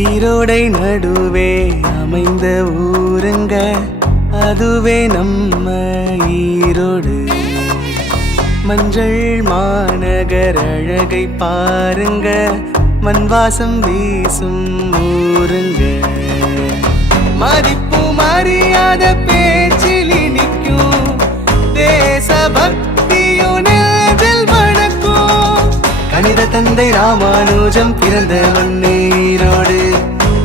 ஈரோடை நடுவே அமைந்த ஊருங்க, அதுவே நம்ம ஈரோடு. மஞ்சள் மாநகர் அழகை பாருங்க, மண்வாசம் வீசும் ஊருங்க. மதிப்பு மரியாத பேச்சில் இனிக்கும், தேசபக்தியும் நெஞ்சில் வணக்கும். கணித தந்தை ராமானுஜம் பிறந்த மண்ணு ஈரோடு,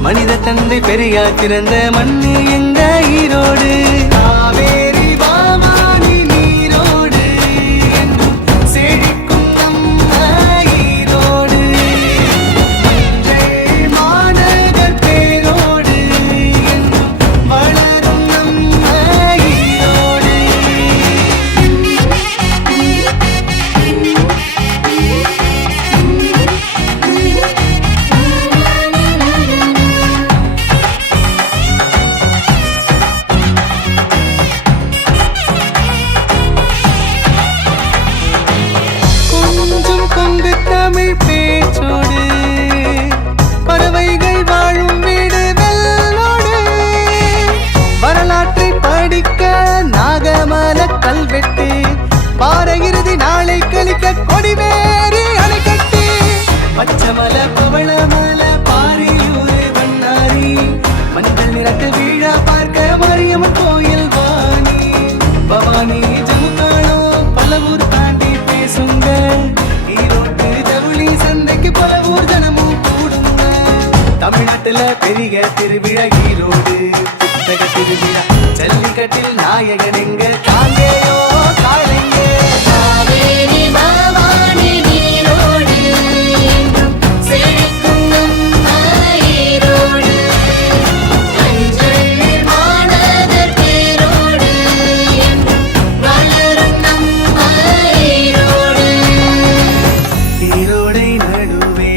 மனித தந்தை பெரியார் பிறந்த மண்ணு எங்க ஈரோடு. காவேரி வாமானி நீரோடு என்றும் செழிக்கும் நம்ம ஈரோடு. மஞ்சள் மாநகர் பேரோடு என்றும் வளரும் நம்ம ஈரோடு. கொஞ்சம் கொங்கு தமிழ் பேச்சோடு, பறவைகள் வாழும் வீடு வெள்ளோடு. வரலாற்றை படிக்க நாகமல கல்வெட்டு, வார இறுதி நாளை கழிக்க கொடிவேறி அணைக்கட்டு. பச்சமல பவளமல பாரியூர் வண்ணாரி, மஞ்சள் நிறத்து வீழா பார்க்க மாரியம்மன் கோயில் வாணி. பவானி ஜமுக்கானோ பல ஊர் தாண்டி பேசுங்க, ஈரோட்டு ஜவுளி சந்தைக்கு பல ஊர் ஜனமும் கூடுங்க. தமிழ்நாட்டுல பெரிய திருவிழா ஈரோடு புத்தக திருவிழா, ஜல்லிக்கட்டில் நாயகன் எங்க காங்கேயோ காளைங்க. காவேரி பவானி நீரோடு என்றும் செழிக்கும் நம்ம ஈரோடு. மஞ்சள் மாநகர் பேரோடு என்றும் வளரும் நம்ம ஈரோடு. ஈரோடை நடுவே